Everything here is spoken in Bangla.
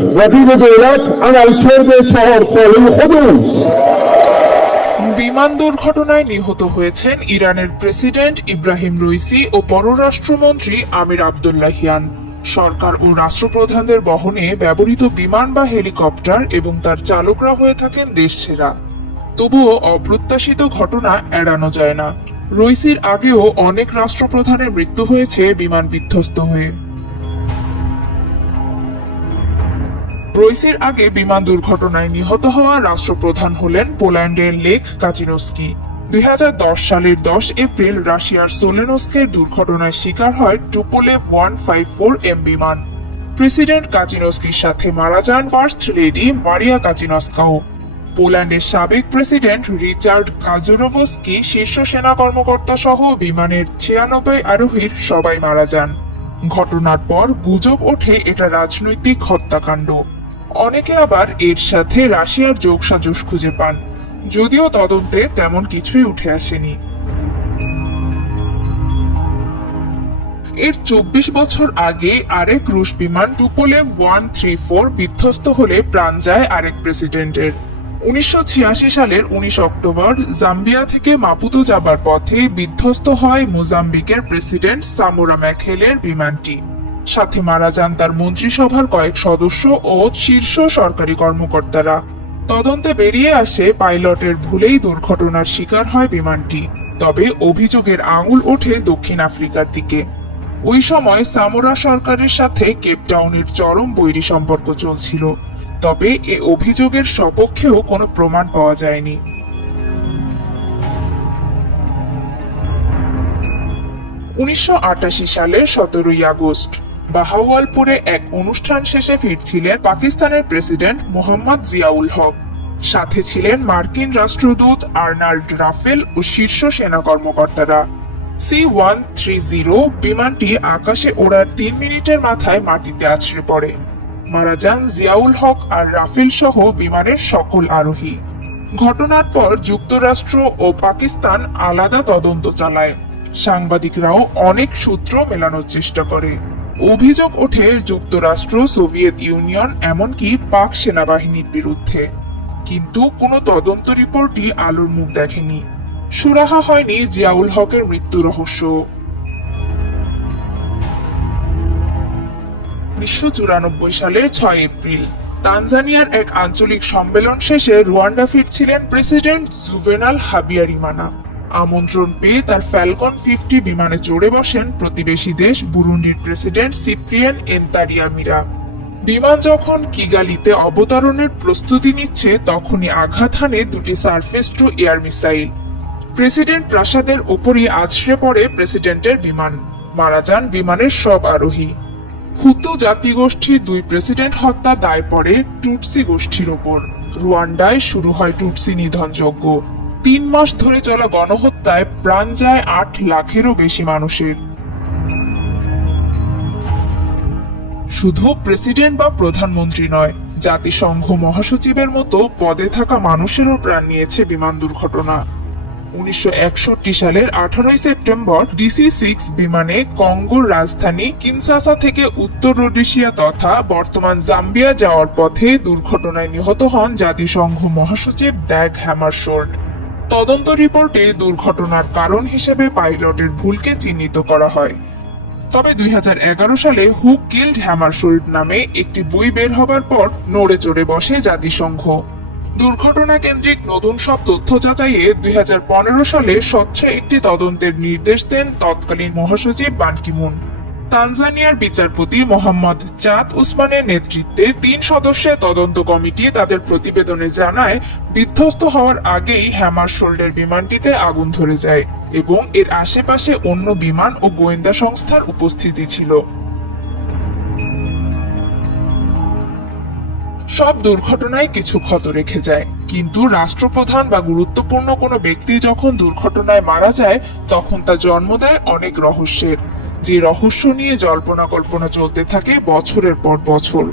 وزير دولة عمل كرد شهر قوي القدس. বিমান দুর্ঘটনায় নিহত হয়েছেন ইরানের প্রেসিডেন্ট ইব্রাহিম রইসি ও পররাষ্ট্রমন্ত্রী আমির আবদুল্লাহিয়ান। সরকার ও রাষ্ট্রপ্রধানদের বহনে ব্যবহৃত বিমান বা হেলিকপ্টার এবং তার চালকরা হয়ে থাকেন দেশছেড়া। তবুও অপ্রত্যাশিত ঘটনা এড়ানো যায় না। রইসির আগেও অনেক রাষ্ট্রপ্রধানের মৃত্যু হয়েছে বিমান বিধ্বস্ত হয়ে। রইসির আগে বিমান দুর্ঘটনায় নিহত হওয়া রাষ্ট্রপ্রধান হলেন পোল্যান্ডের লেখ কাচিনস্কি। 2010 সালের 10 এপ্রিল রাশিয়ার সোলেনস্কের দুর্ঘটনায় শিকার হয় টুপোলেভ 154M বিমান। প্রেসিডেন্ট কাচিনস্কির সাথে মারা যান ফার্স্ট লেডি মারিয়া কাচিনস্কাও। পোল্যান্ডের সাবেক প্রেসিডেন্ট রিচার্ড কাজুরোভস্কি, শীর্ষ সেনা কর্মকর্তা সহ বিমানের 96 আরোহীর সবাই মারা যান। ঘটনার পর গুজব ওঠে এটা রাজনৈতিক হত্যাকাণ্ড। অনেকে আবার এর সাথে রাশিয়ার যোগসাজশ খুঁজে পান, যদিও তদন্তে তেমন কিছুই উঠে আসেনি। এর 24 বছর আগে আরেক রুশ বিমান টুপোলেভ 134 বিধ্বস্ত হলে প্রাণ যায় আরেক প্রেসিডেন্টের। 1986 সালের 19 অক্টোবর জাম্বিয়া থেকে মাপুতো যাবার পথে বিধ্বস্ত হয় মোজাম্বিকের প্রেসিডেন্ট সামোরা ম্যাখেলের বিমানটি। সাথে মারা যান তার মন্ত্রিসভার কয়েক সদস্য ও শীর্ষ সরকারি কর্মকর্তারা। তদন্তে বেরিয়ে আসে পাইলটের ভুলেই দুর্ঘটনার শিকার হয় বিমানটি। তবে অভিযোগের আঙুল ওঠে দক্ষিণ আফ্রিকার দিকে। ওই সময় সামোরা সরকারের সাথে কেপটাউনের চরম বৈরী সম্পর্ক চলছিল। তবে এ অভিযোগের সপক্ষেও কোনো প্রমাণ পাওয়া যায়নি। 1988 সালের 17 আগস্ট বাহাওয়ালপুরে এক অনুষ্ঠান শেষে ফিরছিলেন পাকিস্তানের প্রেসিডেন্ট মোহাম্মদ জিয়াউল হক। সাথে ছিলেন মার্কিন রাষ্ট্রদূত আর্নাল্ড রাফেল ও শীর্ষ সেনা কর্মকর্তারা। C-130 বিমানটি আকাশে ওড়ার 3 মিনিটের মাথায় মাটিতে আছড়ে পড়ে। মারা যান জিয়াউল হক আর রাফেল সহ বিমানের সকল আরোহী। ঘটনার পর যুক্তরাষ্ট্র ও পাকিস্তান আলাদা তদন্ত চালায়। সাংবাদিকরাও অনেক সূত্র মেলানোর চেষ্টা করে। অভিযোগ ওঠে যুক্তরাষ্ট্র, সোভিয়েত ইউনিয়ন, এমনকি পাক সেনাবাহিনীর বিরুদ্ধে। কিন্তু কোনো তদন্ত রিপোর্টই আলোর মুখ দেখেনি। সুরাহা হয়নি জিয়াউল হকের মৃত্যু রহস্য। 1994 সালের 6 এপ্রিল তানজানিয়ার এক আঞ্চলিক সম্মেলন শেষে রুয়ান্ডা ফিরছিলেন প্রেসিডেন্ট জুভেনাল হাবিয়ারিমানা। আমন্ত্রণ পেয়ে তার ফ্যালকন 50 বিমানে চড়ে বসেন প্রতিবেশী দেশ বুরুন্ডির প্রেসিডেন্ট সিপ্রিয়েন এনতারিয়ামিরা। বিমান যখন কিগালিতে অবতরণের প্রস্তুতি নিচ্ছে, তখনই আঘাত হানে দুটি surface two air missile. President প্রাসাদের ওপরই আছড়ে পড়ে প্রেসিডেন্টের বিমান। মারা যান বিমানের সব আরোহী। হুতু জাতিগোষ্ঠীর 2 প্রেসিডেন্ট হত্যা দায় পড়ে টুটসি গোষ্ঠীর ওপর। রুয়ান্ডায় শুরু হয় টুটসি নিধন যজ্ঞ। 3 মাস ধরে চলা গণহত্যায় প্রাণ যায় 8 লাখেরও বেশি মানুষের। শুধু প্রেসিডেন্ট বা প্রধানমন্ত্রী নয়, জাতিসংঘ মহাসচিবের মতো পদে থাকা মানুষেরও প্রাণ নিয়েছে বিমান দুর্ঘটনা। 1961 সালের 18 সেপ্টেম্বর DC-6 বিমানে কঙ্গোর রাজধানী কিনশাসা থেকে উত্তর রোডেশিয়া তথা বর্তমান জাম্বিয়া যাওয়ার পথে দুর্ঘটনায় নিহত হন জাতিসংঘ মহাসচিব ড্যাগ হ্যামারশোল্ড। তদন্ত রিপোর্টে দুর্ঘটনার কারণ হিসেবে পাইলটের ভুলকে চিহ্নিত করা হয়। তবে 2011 সালে হু কিল্ড হ্যামারশোল্ড নামে একটি বই বের হবার পর নড়ে চড়ে বসে জাতিসংঘ। দুর্ঘটনা কেন্দ্রিক নতুন সব তথ্য যাচাইয়ে 2015 সালে স্বচ্ছ একটি তদন্তের নির্দেশ দেন তৎকালীন মহাসচিব বান কি মুন। তানজানিয়ার বিচারপতি মোহাম্মদ চাঁদ উসমানের নেতৃত্বে 3 সদস্যের তদন্ত কমিটি তাদের প্রতিবেদনে জানায়, বিধ্বস্ত হওয়ার আগেই হ্যামারশোল্ডের বিমানটিতে আগুন ধরে যায় এবং এর আশেপাশে অন্য বিমান ও গোয়েন্দা সংস্থার উপস্থিতি ছিল। সব দুর্ঘটনায় কিছু ক্ষত রেখে যায়, কিন্তু রাষ্ট্রপ্রধান বা গুরুত্বপূর্ণ কোনো ব্যক্তি যখন দুর্ঘটনায় মারা যায়, তখন তা জন্ম দেয় অনেক রহস্যের, যে রহস্য নিয়ে জল্পনা কল্পনা চলতে থাকে বছরের পর বছর।